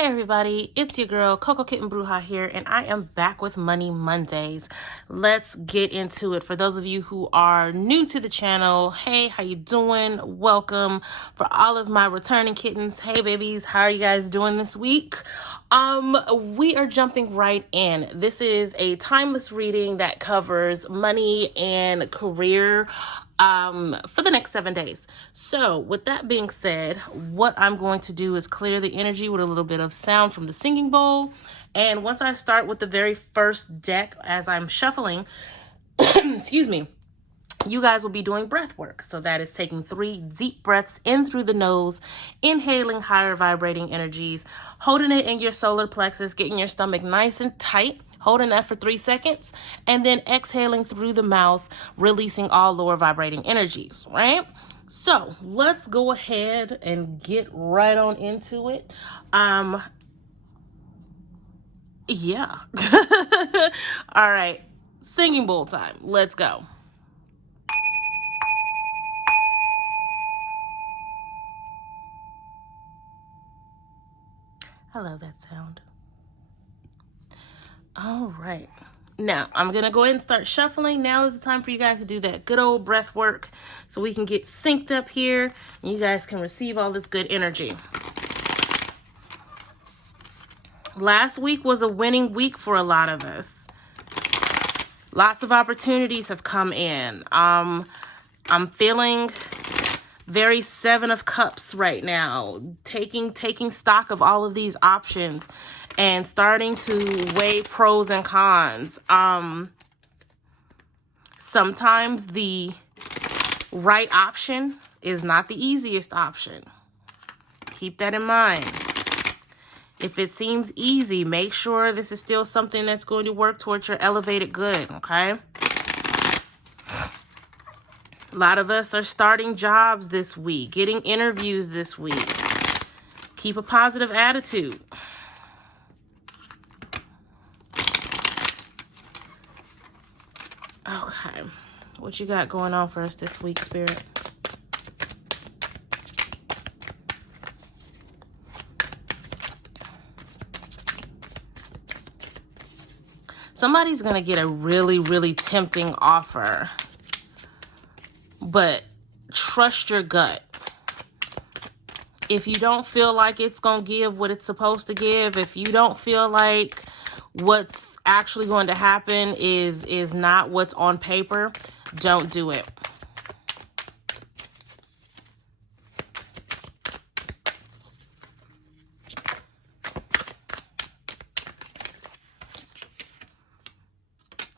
Hey everybody, it's your girl Coco Kitten Bruja here, and I am back with Money Mondays. Let's get into it. For those of you who are new to the channel, hey, how you doing? Welcome. For all of my returning kittens, hey babies, how are you guys doing this week? We are jumping right in. This is a timeless reading that covers money and career for the next 7 days. So with that being said, what I'm going to do is clear the energy with a little bit of sound from the singing bowl. And once I start with the very first deck as I'm shuffling, excuse me, you guys will be doing breath work. So that is taking 3 deep breaths in through the nose, inhaling higher vibrating energies, holding it in your solar plexus, getting your stomach nice and tight, holding that for 3 seconds, and then exhaling through the mouth, releasing all lower vibrating energies, right? So let's go ahead and get right on into it. Yeah. All right. Singing bowl time. Let's go. I love that sound. All right. Now, I'm going to go ahead and start shuffling. Now is the time for you guys to do that good old breath work so we can get synced up here and you guys can receive all this good energy. Last week was a winning week for a lot of us. Lots of opportunities have come in. I'm feeling very 7 of Cups right now, taking stock of all of these options and starting to weigh pros and cons. Sometimes the right option is not the easiest option. Keep that in mind. If it seems easy, make sure this is still something that's going to work towards your elevated good, okay? A lot of us are starting jobs this week, getting interviews this week. Keep a positive attitude. Okay, what you got going on for us this week, Spirit? Somebody's going to get a really, really tempting offer, but trust your gut. If you don't feel like it's going to give what it's supposed to give, if you don't feel like what's actually going to happen is not what's on paper, don't do it.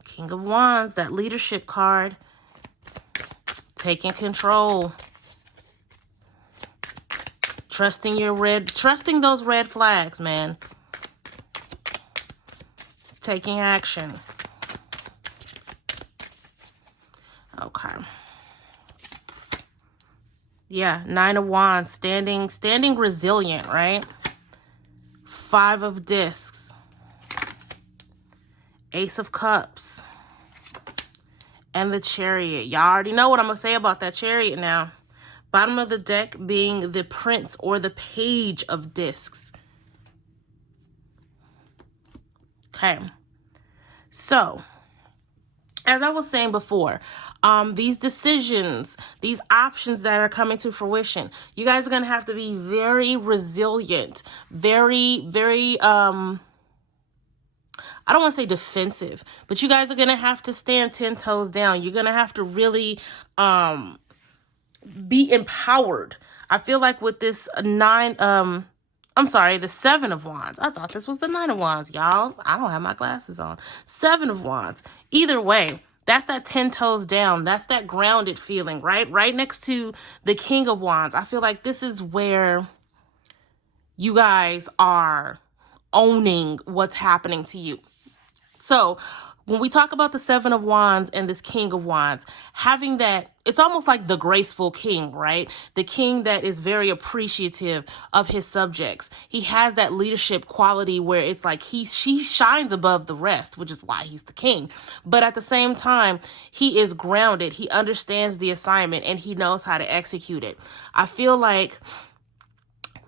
King of Wands, that leadership card, taking control. Trusting those red flags, man. Taking action. Okay. Yeah, 9 of Wands, standing resilient, right? 5 of Discs. Ace of Cups. And the Chariot. Y'all already know what I'm going to say about that Chariot now. Bottom of the deck being the Prince or the Page of Discs. Okay. So, as I was saying before, these decisions, these options that are coming to fruition, you guys are going to have to be very resilient, very, very, I don't want to say defensive, but you guys are going to have to stand 10 toes down. You're going to have to really be empowered. I feel like with this the 7 of Wands. I thought this was the 9 of Wands, y'all. I don't have my glasses on. 7 of Wands. Either way, that's that 10 toes down. That's that grounded feeling, right? Right next to the King of Wands. I feel like this is where you guys are owning what's happening to you. So when we talk about the 7 of Wands and this King of Wands, having that, it's almost like the graceful king, right? The king that is very appreciative of his subjects. He has that leadership quality where it's like she shines above the rest, which is why he's the king. But at the same time, he is grounded. He understands the assignment and he knows how to execute it. I feel like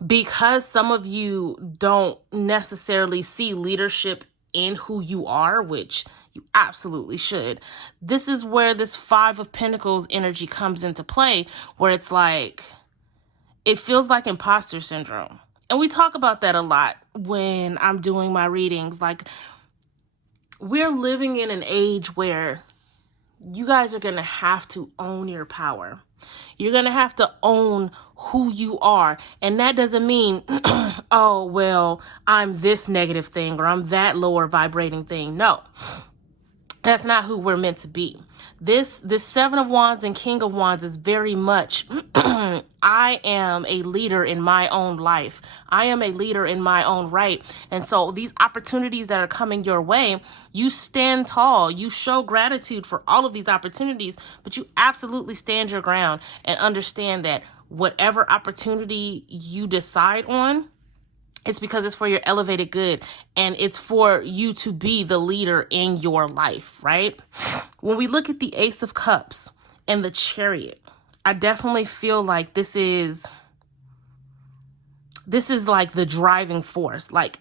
because some of you don't necessarily see leadership in who you are, which you absolutely should. This is where this Five of Pentacles energy comes into play, where it's like, it feels like imposter syndrome. And we talk about that a lot when I'm doing my readings. Like, we're living in an age where you guys are going to have to own your power. You're going to have to own who you are. And that doesn't mean, oh, well, I'm this negative thing or I'm that lower vibrating thing. No, that's not who we're meant to be. This Seven of Wands and King of Wands is very much, I am a leader in my own life. I am a leader in my own right. And so these opportunities that are coming your way, you stand tall. You show gratitude for all of these opportunities, but you absolutely stand your ground and understand that whatever opportunity you decide on, it's because it's for your elevated good and it's for you to be the leader in your life, right? When we look at the Ace of Cups and the Chariot, I definitely feel like this is like the driving force. Like,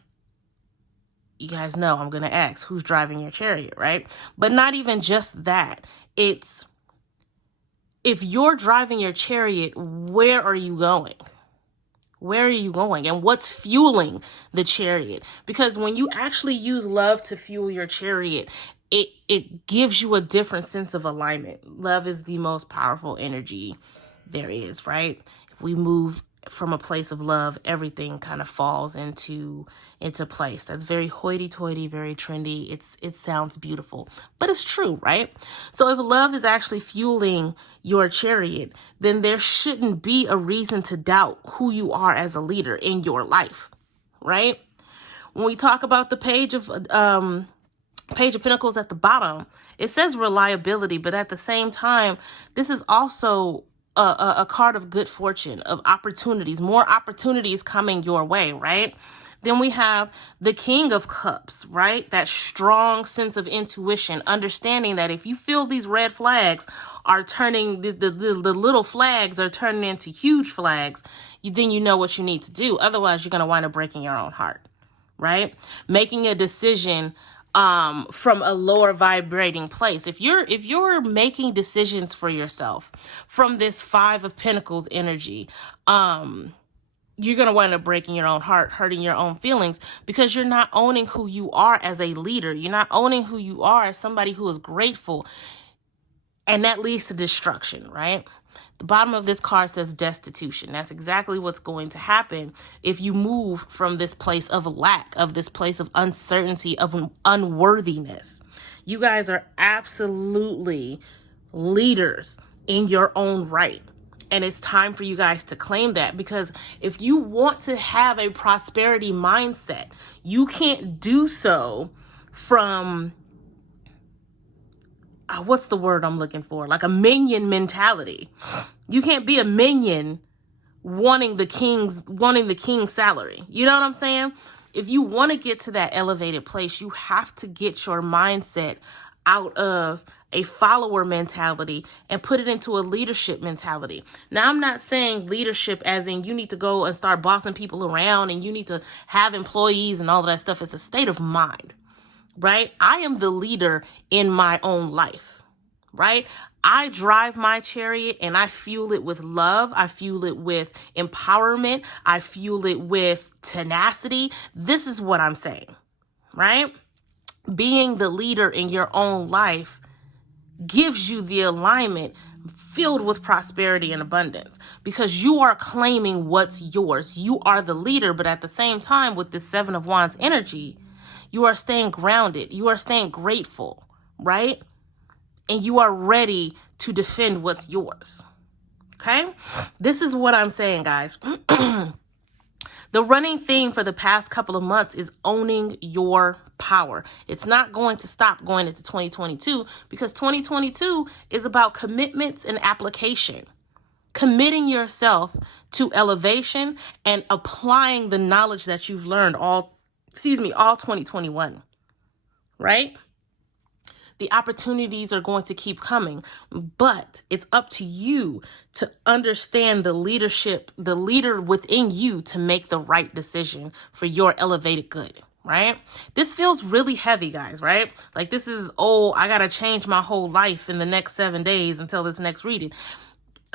you guys know I'm going to ask, who's driving your chariot, right? But not even just that. It's, if you're driving your chariot, where are you going? Where are you going? And what's fueling the chariot? Because when you actually use love to fuel your chariot, it gives you a different sense of alignment. Love is the most powerful energy there is, right? If we move from a place of love, everything kind of falls into place. That's very hoity-toity, very trendy. It sounds beautiful, but it's true, right? So if love is actually fueling your chariot, then there shouldn't be a reason to doubt who you are as a leader in your life, right? When we talk about the Page of Pentacles at the bottom, it says reliability, but at the same time, this is also a card of good fortune, of opportunities, more opportunities coming your way, right? Then we have the King of Cups, right? That strong sense of intuition, understanding that if you feel these red flags are turning, the little flags are turning into huge flags, then you know what you need to do. Otherwise, you're going to wind up breaking your own heart, right? Making a decision from a lower vibrating place. If you're making decisions for yourself from this Five of Pentacles energy, you're going to wind up breaking your own heart, hurting your own feelings, because you're not owning who you are as a leader. You're not owning who you are as somebody who is grateful. And that leads to destruction, right? The bottom of this card says destitution. That's exactly what's going to happen if you move from this place of lack, of this place of uncertainty, of unworthiness. You guys are absolutely leaders in your own right. And it's time for you guys to claim that, because if you want to have a prosperity mindset, you can't do so from what's the word I'm looking for? Like a minion mentality. You can't be a minion wanting the king's salary. You know what I'm saying? If you want to get to that elevated place, you have to get your mindset out of a follower mentality and put it into a leadership mentality. Now, I'm not saying leadership as in you need to go and start bossing people around and you need to have employees and all of that stuff. It's a state of mind. Right? I am the leader in my own life, right? I drive my chariot and I fuel it with love. I fuel it with empowerment. I fuel it with tenacity. This is what I'm saying, right? Being the leader in your own life gives you the alignment filled with prosperity and abundance, because you are claiming what's yours. You are the leader, but at the same time, with this Seven of Wands energy, you are staying grounded. You are staying grateful, right? And you are ready to defend what's yours. Okay? This is what I'm saying, guys. The running theme for the past couple of months is owning your power. It's not going to stop going into 2022, because 2022 is about commitments and application. Committing yourself to elevation and applying the knowledge that you've learned all 2021, right? The opportunities are going to keep coming, but it's up to you to understand the leadership, the leader within you, to make the right decision for your elevated good, right? This feels really heavy, guys, right? Like this is, oh, I got to change my whole life in the next 7 days until this next reading.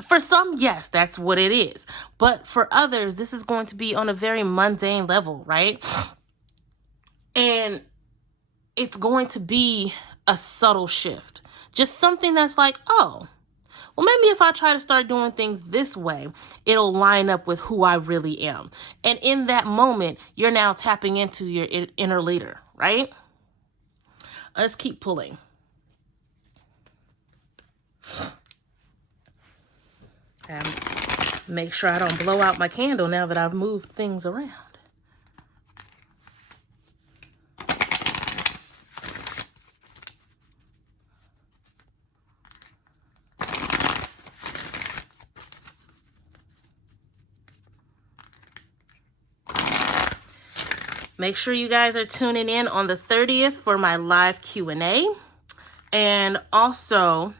For some, yes, that's what it is. But for others, this is going to be on a very mundane level, right? And it's going to be a subtle shift. Just something that's like, oh, well, maybe if I try to start doing things this way, it'll line up with who I really am. And in that moment, you're now tapping into your inner leader, right? Let's keep pulling. And make sure I don't blow out my candle now that I've moved things around. Make sure you guys are tuning in on the 30th for my live Q&A. And also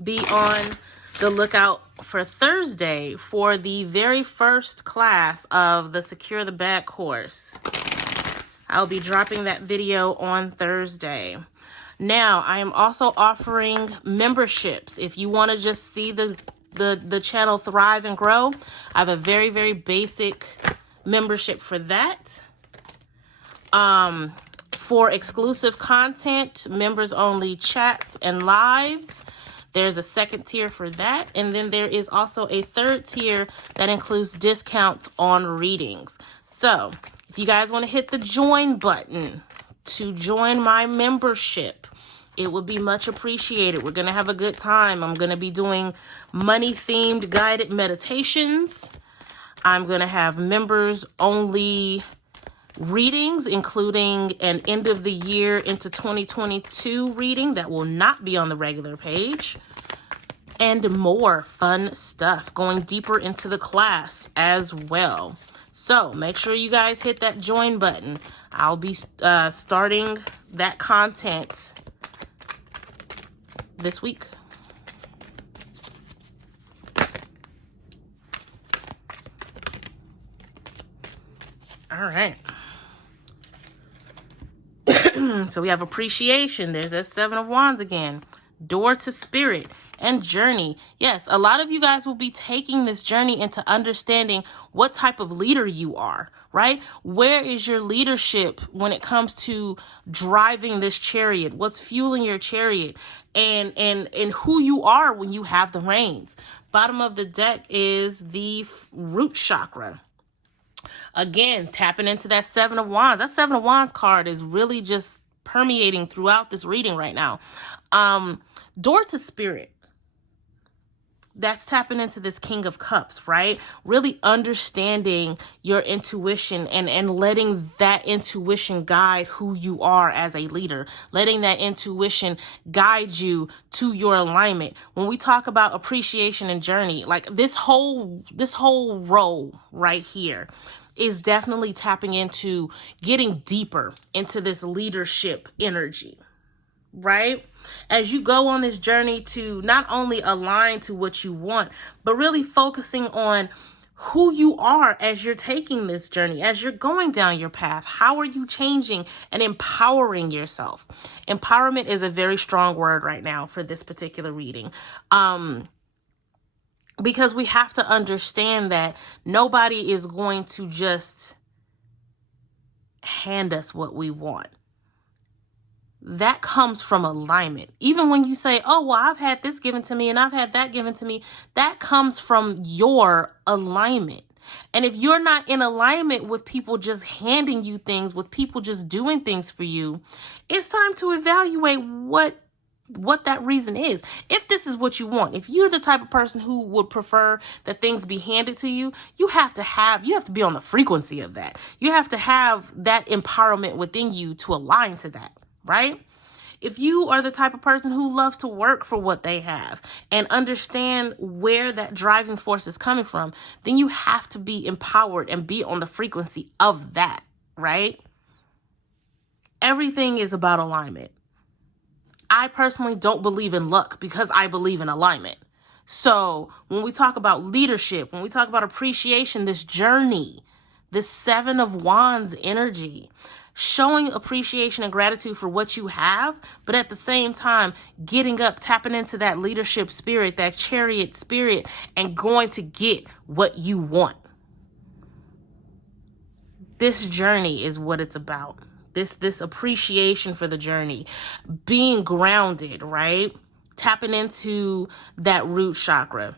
be on the lookout for Thursday for the very first class of the Secure the Bag course. I'll be dropping that video on Thursday. Now, I am also offering memberships. If you want to just see the channel thrive and grow, I have a very, very basic membership for that. For exclusive content, members only chats and lives, there's a second tier for that. And then there is also a third tier that includes discounts on readings. So if you guys want to hit the join button to join my membership, it would be much appreciated. We're going to have a good time. I'm going to be doing money themed guided meditations. I'm going to have members only readings, including an end of the year into 2022 reading that will not be on the regular page, and more fun stuff going deeper into the class as well. So make sure you guys hit that join button. I'll be starting that content this week. All right. So we have appreciation. There's that 7 of Wands again. Door to spirit and journey. Yes, a lot of you guys will be taking this journey into understanding what type of leader you are, right? Where is your leadership when it comes to driving this chariot? What's fueling your chariot? And who you are when you have the reins. Bottom of the deck is the root chakra. Again, tapping into that 7 of Wands. That 7 of Wands card is really just permeating throughout this reading right now. Door to spirit. That's tapping into this King of Cups, right? Really understanding your intuition and letting that intuition guide who you are as a leader. Letting that intuition guide you to your alignment. When we talk about appreciation and journey, like this whole row right here is definitely tapping into getting deeper into this leadership energy, right? As you go on this journey to not only align to what you want, but really focusing on who you are as you're taking this journey, as you're going down your path. How are you changing and empowering yourself? Empowerment is a very strong word right now for this particular reading. Because we have to understand that nobody is going to just hand us what we want. That comes from alignment. Even when you say, oh, well, I've had this given to me and I've had that given to me, that comes from your alignment. And if you're not in alignment with people just handing you things, with people just doing things for you, it's time to evaluate what that reason is. If this is what you want, if you're the type of person who would prefer that things be handed to you, you have to be on the frequency of that. You have to have that empowerment within you to align to that, right? If you are the type of person who loves to work for what they have and understand where that driving force is coming from, then you have to be empowered and be on the frequency of that, right? Everything is about alignment. I personally don't believe in luck because I believe in alignment. So when we talk about leadership, when we talk about appreciation, this journey, this Seven of Wands energy, showing appreciation and gratitude for what you have, but at the same time, getting up, tapping into that leadership spirit, that chariot spirit, and going to get what you want. This journey is what it's about. This appreciation for the journey, being grounded, right? Tapping into that root chakra.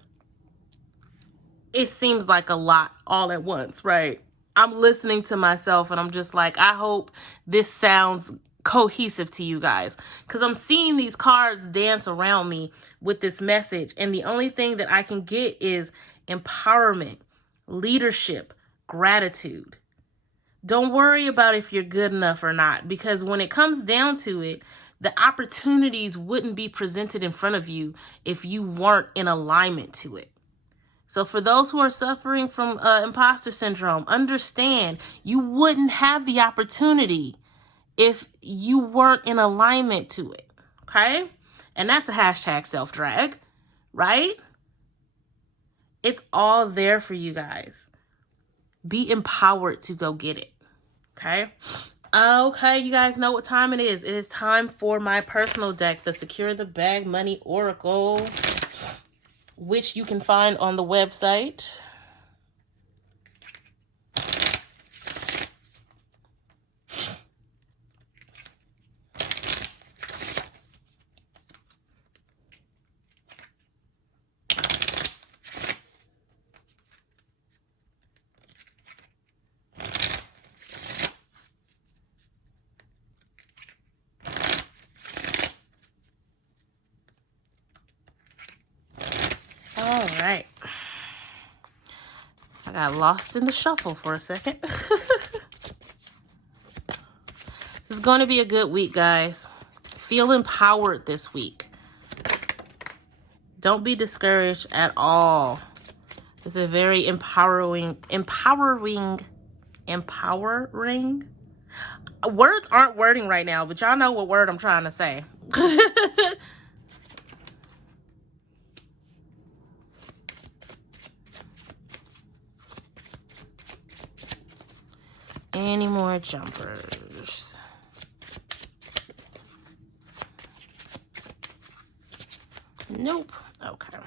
It seems like a lot all at once, right? I'm listening to myself and I'm just like, I hope this sounds cohesive to you guys, because I'm seeing these cards dance around me with this message, and the only thing that I can get is empowerment, leadership, gratitude. Don't worry about if you're good enough or not, because when it comes down to it, the opportunities wouldn't be presented in front of you if you weren't in alignment to it. So for those who are suffering from imposter syndrome, understand you wouldn't have the opportunity if you weren't in alignment to it, okay? And that's a hashtag self-drag, right? It's all there for you guys. Be empowered to go get it, okay? Okay, you guys know what time it is. It is time for my personal deck, the Secure the Bag Money Oracle, which you can find on the website. All right. I got lost in the shuffle for a second. This is going to be a good week, guys. Feel empowered this week. Don't be discouraged at all. It's a very empowering. Words aren't wording right now, but y'all know what word I'm trying to say. Any more jumpers? Nope. Okay.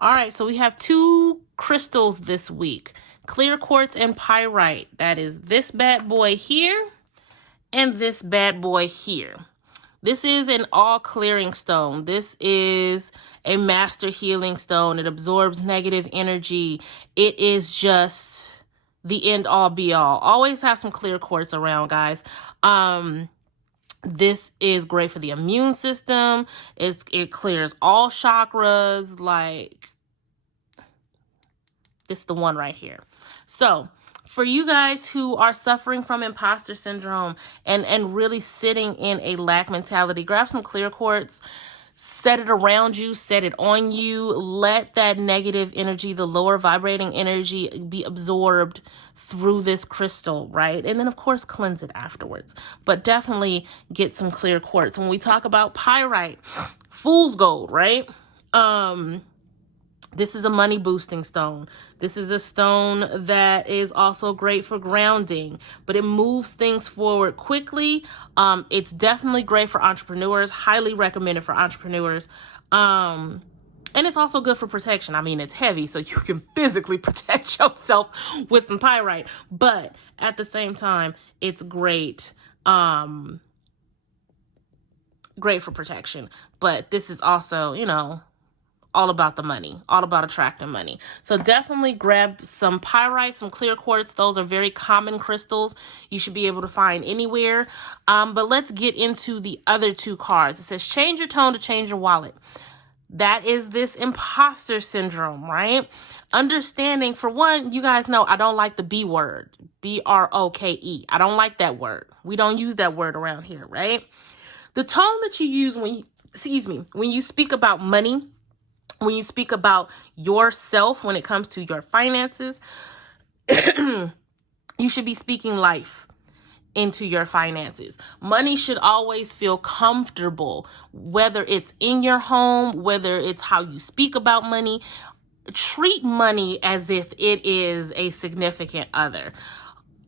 All right, so we have two crystals this week. Clear quartz and pyrite. That is this bad boy here and this bad boy here. This is an all clearing stone. This is a master healing stone. It absorbs negative energy. It is just the end all be all. Always have some clear quartz around, guys. This is great for the immune system. It clears all chakras. Like, this is the one right here. So for you guys who are suffering from imposter syndrome and really sitting in a lack mentality, grab some clear quartz, set it around you, set it on you, let that negative energy, the lower vibrating energy, be absorbed through this crystal, right? And then of course cleanse it afterwards, but definitely get some clear quartz. When we talk about pyrite, fool's gold, right? This is a money boosting stone. This is a stone that is also great for grounding, but it moves things forward quickly. It's definitely great for entrepreneurs, highly recommended for entrepreneurs. And it's also good for protection. I mean, it's heavy, so you can physically protect yourself with some pyrite, but at the same time, it's great. Great for protection, but this is also, you know, all about the money, all about attracting money. So definitely grab some pyrite, some clear quartz. Those are very common crystals you should be able to find anywhere. But let's get into the other two cards. It says, change your tone to change your wallet. That is this imposter syndrome, right? Understanding, for one, you guys know I don't like the B word, B-R-O-K-E. I don't like that word. We don't use that word around here, right? The tone that you use when you, when you speak about money, when you speak about yourself, when it comes to your finances, you should be speaking life. into your finances. Money should always feel comfortable, whether it's in your home, whether it's how you speak about money. Treat money as if it is a significant other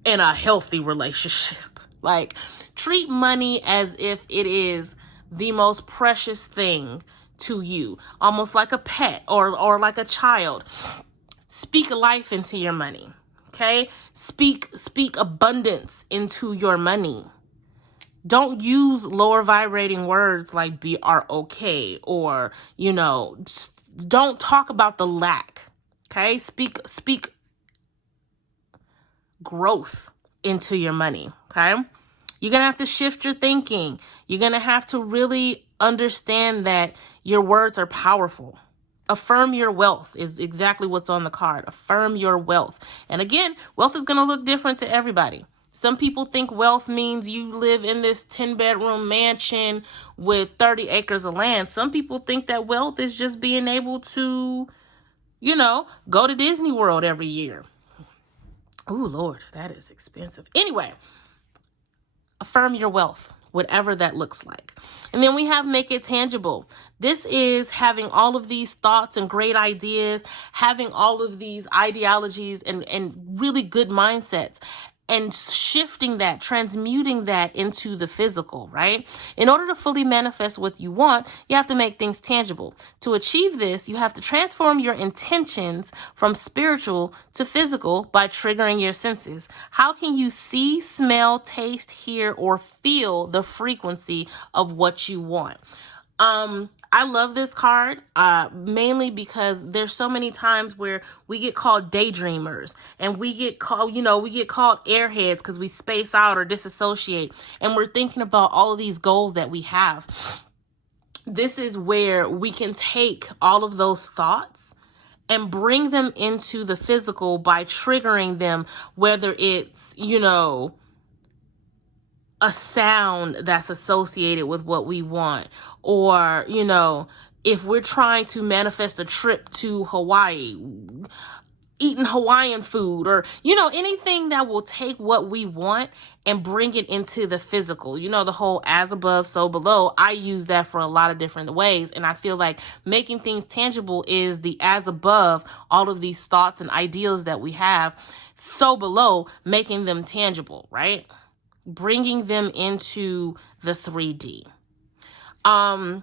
in a healthy relationship. Like, treat money as if it is the most precious thing to you, almost like a pet or like a child. Speak life into your money. Okay? Speak abundance into your money. Don't use lower vibrating words like BROK or, don't talk about the lack. Okay? Speak growth into your money. Okay? You're going to have to shift your thinking. You're going to have to really understand that your words are powerful. Affirm your wealth is exactly what's on the card. Affirm your wealth. And again, wealth is going to look different to everybody. Some people think wealth means you live in this 10-bedroom mansion with 30 acres of land. Some people think that wealth is just being able to, go to Disney World every year. Oh, Lord, that is expensive. Anyway, affirm your wealth, whatever that looks like. And then we have make it tangible. This is having all of these thoughts and great ideas, having all of these ideologies and really good mindsets, and shifting that, transmuting that into the physical, right? In order to fully manifest what you want, you have to make things tangible. To achieve this, you have to transform your intentions from spiritual to physical by triggering your senses. How can you see, smell, taste, hear, or feel the frequency of what you want? I love this card, mainly because there's so many times where we get called daydreamers and we get called airheads because we space out or disassociate and we're thinking about all of these goals that we have. This is where we can take all of those thoughts and bring them into the physical by triggering them, whether it's, a sound that's associated with what we want, or if we're trying to manifest a trip to Hawaii, eating Hawaiian food, or anything that will take what we want and bring it into the physical. The whole as above, so below. I use that for a lot of different ways, and I feel like making things tangible is the as above, all of these thoughts and ideals that we have, so below, making them tangible, right? Bringing them into the 3D. Empowerment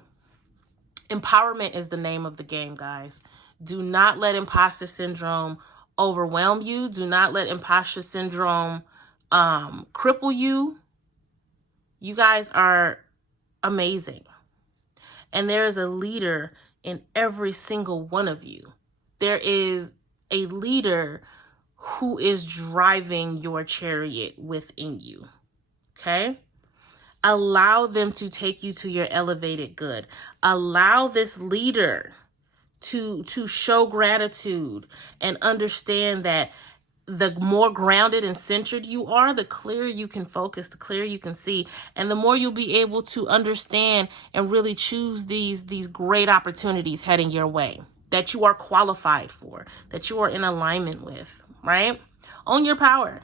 is the name of the game, guys. Do not let imposter syndrome overwhelm you. Do not let imposter syndrome cripple you. You guys are amazing. And there is a leader in every single one of you. There is a leader who is driving your chariot within you. Okay? Allow them to take you to your elevated good. Allow this leader to show gratitude and understand that the more grounded and centered you are, the clearer you can focus, the clearer you can see, and the more you'll be able to understand and really choose these great opportunities heading your way that you are qualified for, that you are in alignment with, right? Own your power.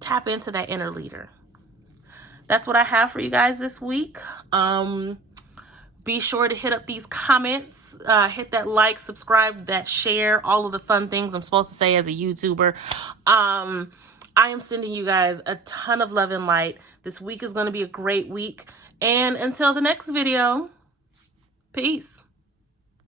Tap into that inner leader. That's what I have for you guys this week. Be sure to hit up these comments, hit that like, subscribe, that share, all of the fun things I'm supposed to say as a YouTuber. I am sending you guys a ton of love and light. This week is going to be a great week. And until the next video, peace.